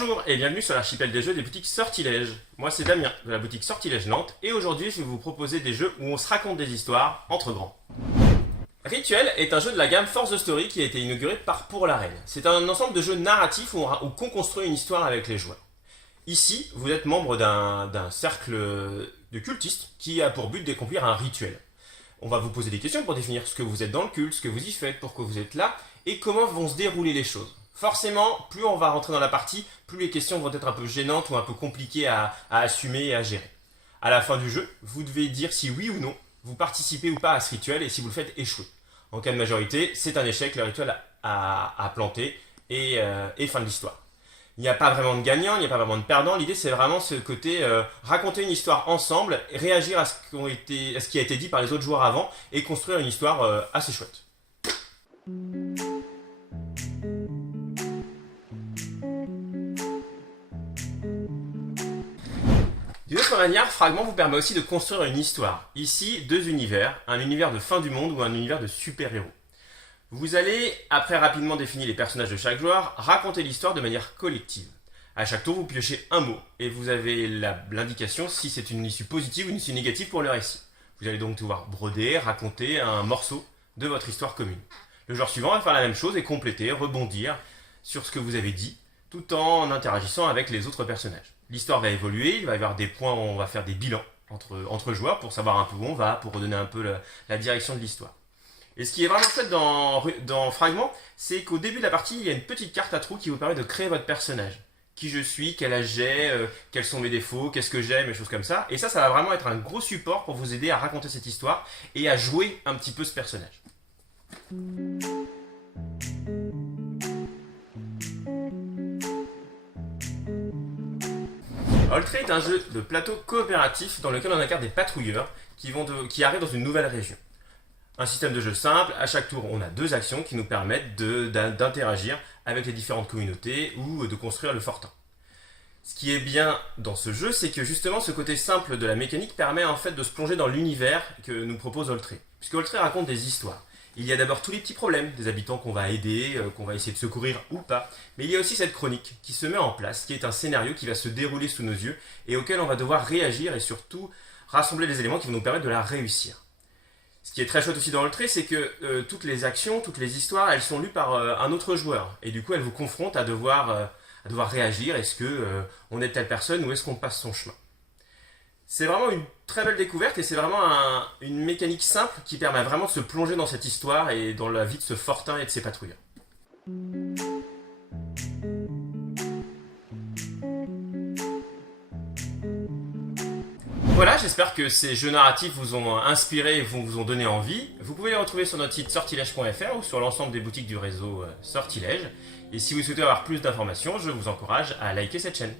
Bonjour et bienvenue sur l'archipel des jeux des boutiques Sortilèges. Moi c'est Damien de la boutique Sortilèges Nantes et aujourd'hui je vais vous proposer des jeux où on se raconte des histoires entre grands. Rituel est un jeu de la gamme Force the Story qui a été inauguré par Pour la Reine. C'est un ensemble de jeux narratifs où on construit une histoire avec les joueurs. Ici, vous êtes membre d'un cercle de cultistes qui a pour but d'accomplir un rituel. On va vous poser des questions pour définir ce que vous êtes dans le culte, ce que vous y faites, pourquoi vous êtes là et comment vont se dérouler les choses. Forcément, plus on va rentrer dans la partie, plus les questions vont être un peu gênantes ou un peu compliquées à assumer et à gérer. À la fin du jeu, vous devez dire si oui ou non vous participez ou pas à ce rituel et si vous le faites échouer. En cas de majorité, c'est un échec, le rituel a planté et fin de l'histoire. Il n'y a pas vraiment de gagnant, il n'y a pas vraiment de perdant. L'idée, c'est vraiment ce côté raconter une histoire ensemble, réagir à ce qui a été dit par les autres joueurs avant et construire une histoire assez chouette. D'une autre manière, Fragment vous permet aussi de construire une histoire. Ici, deux univers, un univers de fin du monde ou un univers de super-héros. Vous allez, après rapidement définir les personnages de chaque joueur, raconter l'histoire de manière collective. À chaque tour, vous piochez un mot et vous avez l'indication si c'est une issue positive ou une issue négative pour le récit. Vous allez donc devoir broder, raconter un morceau de votre histoire commune. Le joueur suivant va faire la même chose et compléter, rebondir sur ce que vous avez dit, tout en interagissant avec les autres personnages. L'histoire va évoluer, il va y avoir des points où on va faire des bilans entre joueurs pour savoir un peu où on va, pour redonner un peu la direction de l'histoire. Et ce qui est vraiment chouette dans Fragment, c'est qu'au début de la partie, il y a une petite carte à trous qui vous permet de créer votre personnage. Qui je suis, quel âge j'ai, quels sont mes défauts, qu'est-ce que j'aime, et choses comme ça. Et ça va vraiment être un gros support pour vous aider à raconter cette histoire et à jouer un petit peu ce personnage. Oltré est un jeu de plateau coopératif dans lequel on incarne des patrouilleurs qui arrivent dans une nouvelle région. Un système de jeu simple, à chaque tour on a deux actions qui nous permettent d'interagir avec les différentes communautés ou de construire le fortin. Ce qui est bien dans ce jeu, c'est que justement ce côté simple de la mécanique permet en fait de se plonger dans l'univers que nous propose Oltré. Puisque Oltré raconte des histoires. Il y a d'abord tous les petits problèmes des habitants qu'on va aider, qu'on va essayer de secourir ou pas. Mais il y a aussi cette chronique qui se met en place, qui est un scénario qui va se dérouler sous nos yeux et auquel on va devoir réagir et surtout rassembler les éléments qui vont nous permettre de la réussir. Ce qui est très chouette aussi dans Oltré, c'est que toutes les actions, toutes les histoires, elles sont lues par un autre joueur. Et du coup, elles vous confrontent à devoir réagir. Est-ce qu'on est telle personne ou est-ce qu'on passe son chemin? C'est vraiment une très belle découverte et c'est vraiment une mécanique simple qui permet vraiment de se plonger dans cette histoire et dans la vie de ce fortin et de ses patrouilleurs. Voilà, j'espère que ces jeux narratifs vous ont inspiré et vous ont donné envie. Vous pouvez les retrouver sur notre site sortilège.fr ou sur l'ensemble des boutiques du réseau Sortilège. Et si vous souhaitez avoir plus d'informations, je vous encourage à liker cette chaîne.